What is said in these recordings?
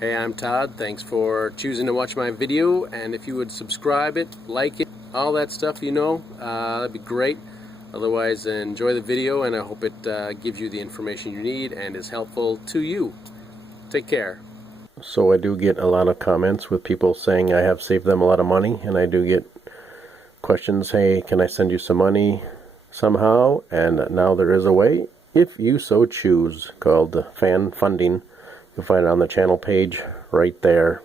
Hey, I'm Todd. Thanks for choosing to watch my video, and if you would subscribe it, like it, all that stuff, that'd be great. Otherwise, enjoy the video, and I hope it gives you the information you need and is helpful to you. Take care. So I do get a lot of comments with people saying I have saved them a lot of money, and I do get questions, hey, can I send you some money somehow? And now there is a way, if you so choose, called fan funding. You'll find it on the channel page right there.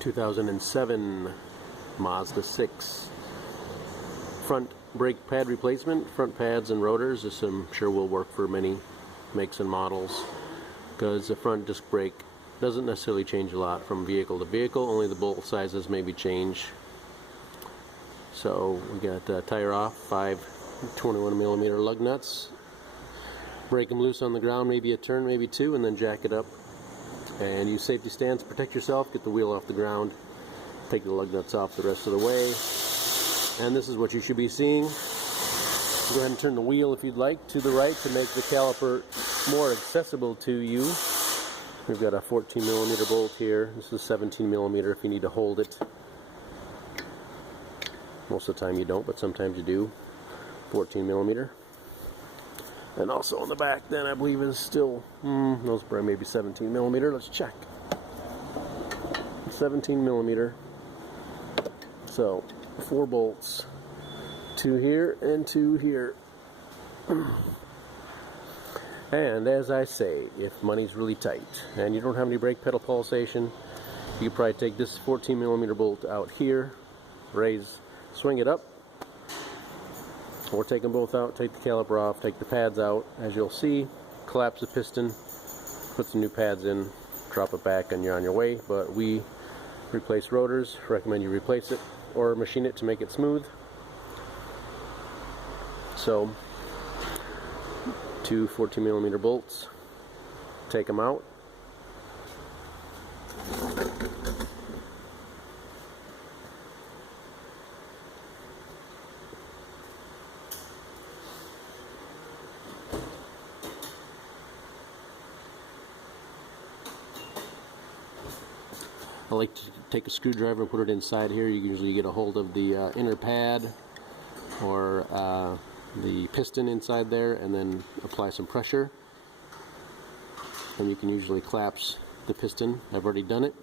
2007 Mazda 6 front brake pad replacement. Front pads and rotors. This I'm sure will work for many makes and models, because the front disc brake doesn't necessarily change a lot from vehicle to vehicle. Only the bolt sizes maybe change. So we got tire off, 5 21mm lug nuts. Break them loose on the ground, maybe a turn, maybe two, and then jack it up. And use safety stance, protect yourself, get the wheel off the ground, take the lug nuts off the rest of the way. And this is what you should be seeing. Go ahead and turn the wheel, if you'd like, to the right to make the caliper more accessible to you. We've got a 14mm bolt here. This is 17mm if you need to hold it. Most of the time you don't, but sometimes you do. 14mm. And also on the back, then, I believe is still, those are maybe 17mm. Let's check. 17mm. So, 4 bolts. 2 here and 2 here. And as I say, if money's really tight and you don't have any brake pedal pulsation, you could probably take this 14mm bolt out here, swing it up, or take them both out, take the caliper off, take the pads out, as you'll see, collapse the piston, put some new pads in, drop it back, and you're on your way. But we replace rotors, recommend you replace it or machine it to make it smooth. So, 2 14mm bolts, take them out. I like to take a screwdriver and put it inside here. You usually get a hold of the inner pad or the piston inside there, and then apply some pressure. And you can usually collapse the piston. I've already done it.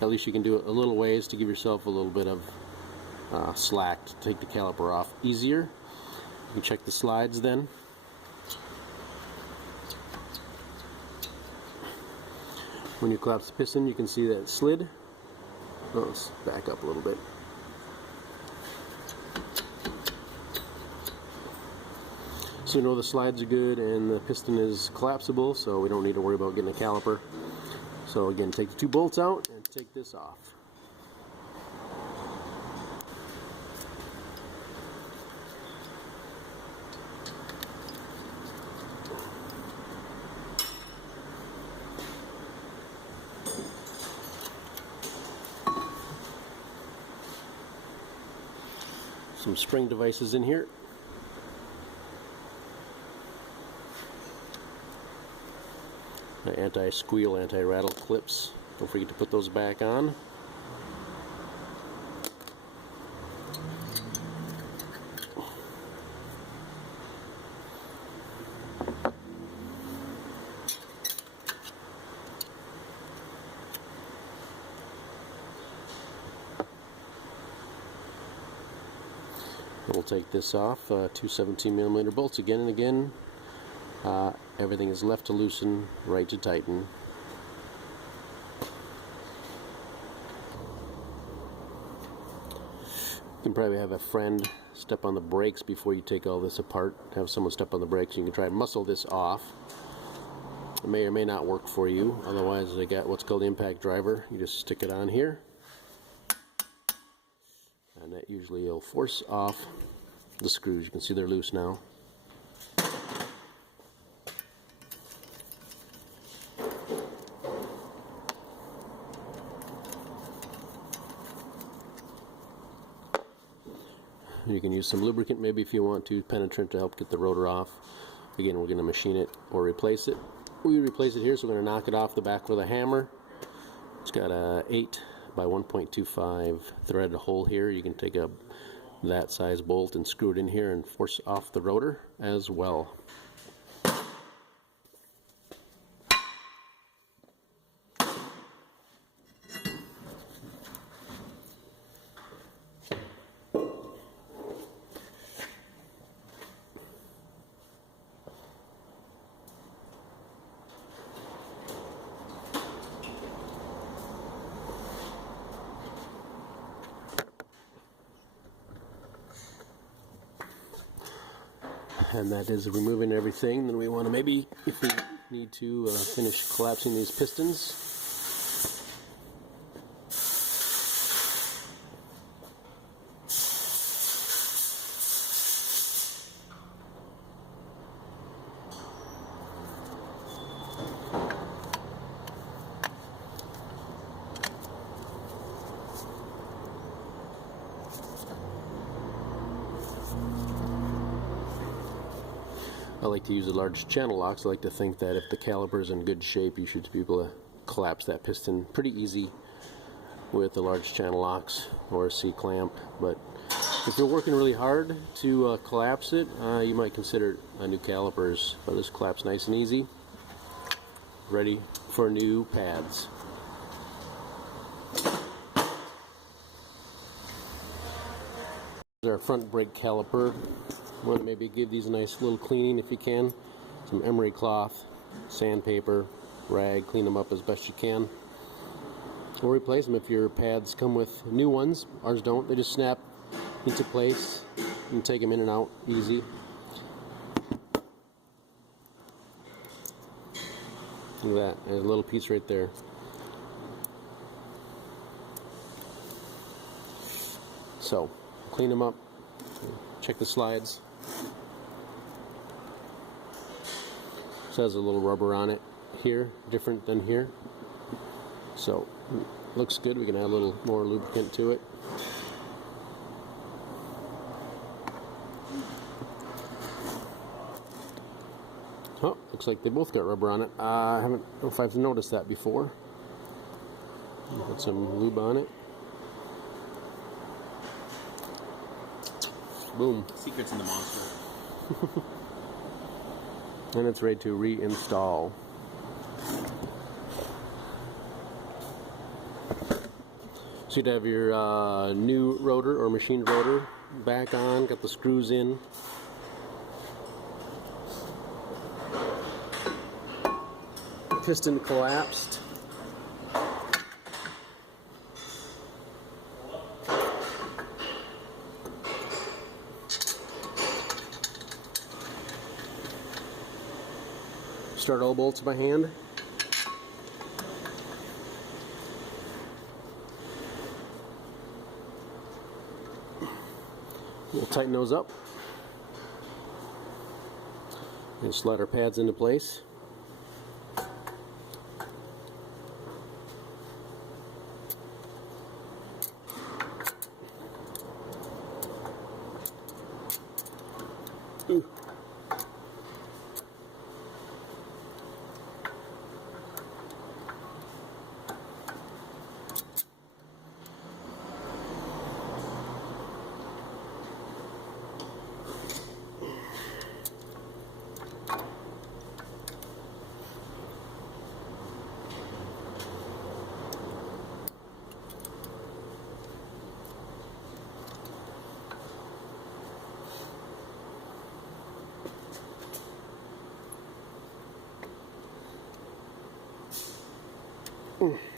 At least you can do it a little ways to give yourself a little bit of slack to take the caliper off easier. You can check the slides then. When you collapse the piston, you can see that it slid. Oh, let's back up a little bit. So you know the slides are good and the piston is collapsible, so we don't need to worry about getting a caliper. So again, take the 2 bolts out and take this off. Some spring devices in here. Anti-squeal, anti-rattle clips. Don't forget to put those back on. We'll take this off, 2 17mm bolts again and again. Everything is left to loosen, right to tighten. You can probably have a friend step on the brakes before you take all this apart. Have someone step on the brakes. You can try to muscle this off. It may or may not work for you. Otherwise, they got what's called impact driver. You just stick it on here, and that usually will force off the screws. You can see they're loose now. You can use some lubricant maybe if you want to, penetrant, to help get the rotor off. Again, we're going to machine it or replace it. we replace it here, so we're going to knock it off the back with a hammer. It's got a 8 by 1.25 threaded hole here. You can take a that size bolt and screw it in here and force off the rotor as well. And that is removing everything. Then we want to maybe, if we need to, finish collapsing these pistons. I like to use the large channel locks. I like to think that if the caliper is in good shape, you should be able to collapse that piston pretty easy with the large channel locks or a C-clamp. But if you're working really hard to collapse it, you might consider new calipers. But this collapse nice and easy, ready for new pads. Our front brake caliper. Want to maybe give these a nice little cleaning if you can. Some emery cloth, sandpaper, rag, clean them up as best you can. Or replace them if your pads come with new ones. Ours don't. They just snap into place. You can take them in and out easy. Look at that. There's a little piece right there. So, clean them up. Check the slides. This has a little rubber on it here, different than here. So, looks good. We can add a little more lubricant to it. Oh, looks like they both got rubber on it. I haven't know if I've noticed that before. Put some lube on it. Boom. Secrets in the monster. And it's ready to reinstall. So you'd have your new rotor or machined rotor back on, got the screws in. Piston collapsed. Start all bolts by hand. We'll tighten those up and slide our pads into place. Ooh.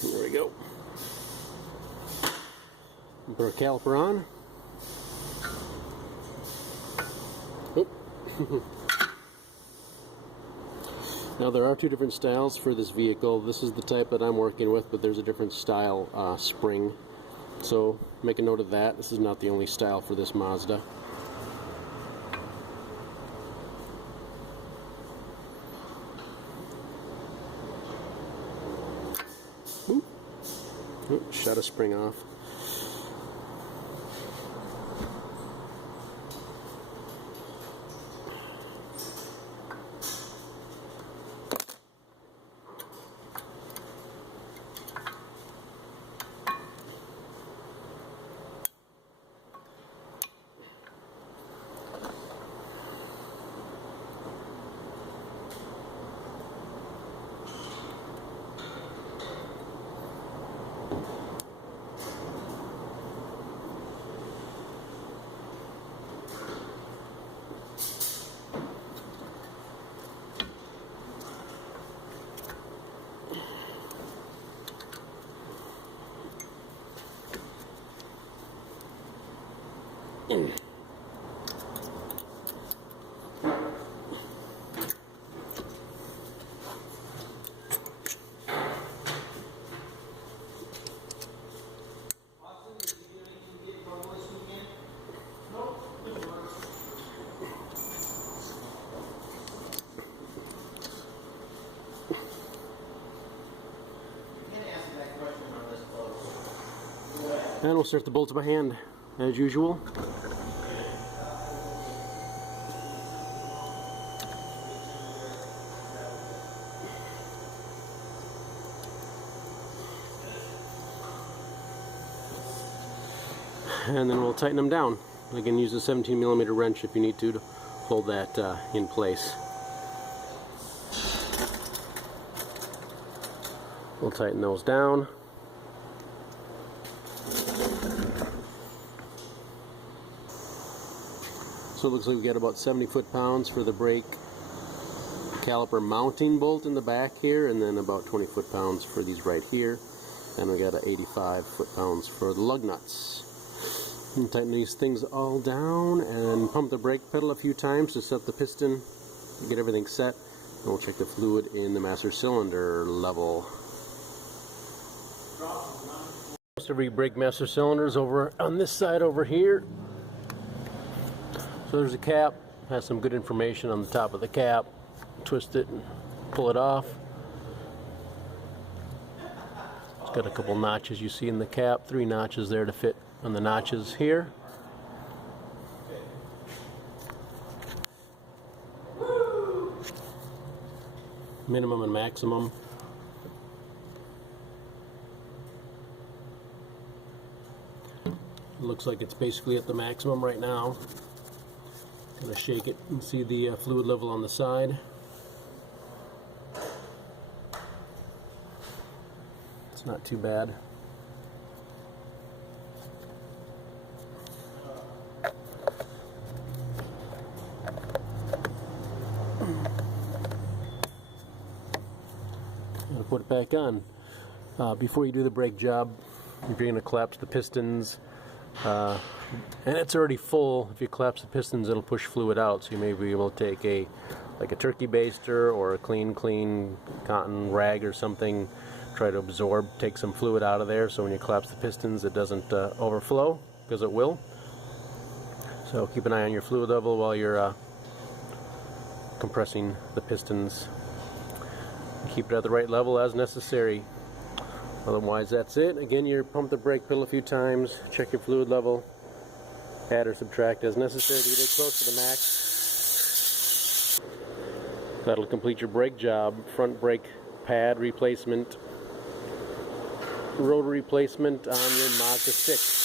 There we go. Put our caliper on. Oop. Now there are two different styles for this vehicle. This is the type that I'm working with, but there's a different style spring. So make a note of that. This is not the only style for this Mazda. Shut a spring off. And we'll start the bolts by hand, as usual. And then we'll tighten them down. Again, use a 17mm wrench if you need to hold that in place. We'll tighten those down. So it looks like we got about 70 foot-pounds for the brake caliper mounting bolt in the back here, and then about 20 foot-pounds for these right here. And we got 85 foot-pounds for the lug nuts. And tighten these things all down and pump the brake pedal a few times to set the piston, get everything set, and we'll check the fluid in the master cylinder level. Most every brake master cylinder is over on this side over here. So there's a cap, has some good information on the top of the cap. Twist it and pull it off. It's got a couple notches you see in the cap, 3 notches there to fit on the notches here. Minimum and maximum. It looks like it's basically at the maximum right now. Gonna shake it and see the fluid level on the side. It's not too bad. Put it back on. Before you do the brake job, if you're going to collapse the pistons, and it's already full, if you collapse the pistons it'll push fluid out, so you may be able to take a turkey baster or a clean cotton rag or something, try to absorb, take some fluid out of there, so when you collapse the pistons it doesn't overflow, because it will. So keep an eye on your fluid level while you're compressing the pistons. Keep it at the right level as necessary. Otherwise, that's it. Again, you pump the brake pedal a few times, check your fluid level, add or subtract as necessary to get it close to the max. That'll complete your brake job. Front brake pad replacement, rotor replacement on your Mazda 6.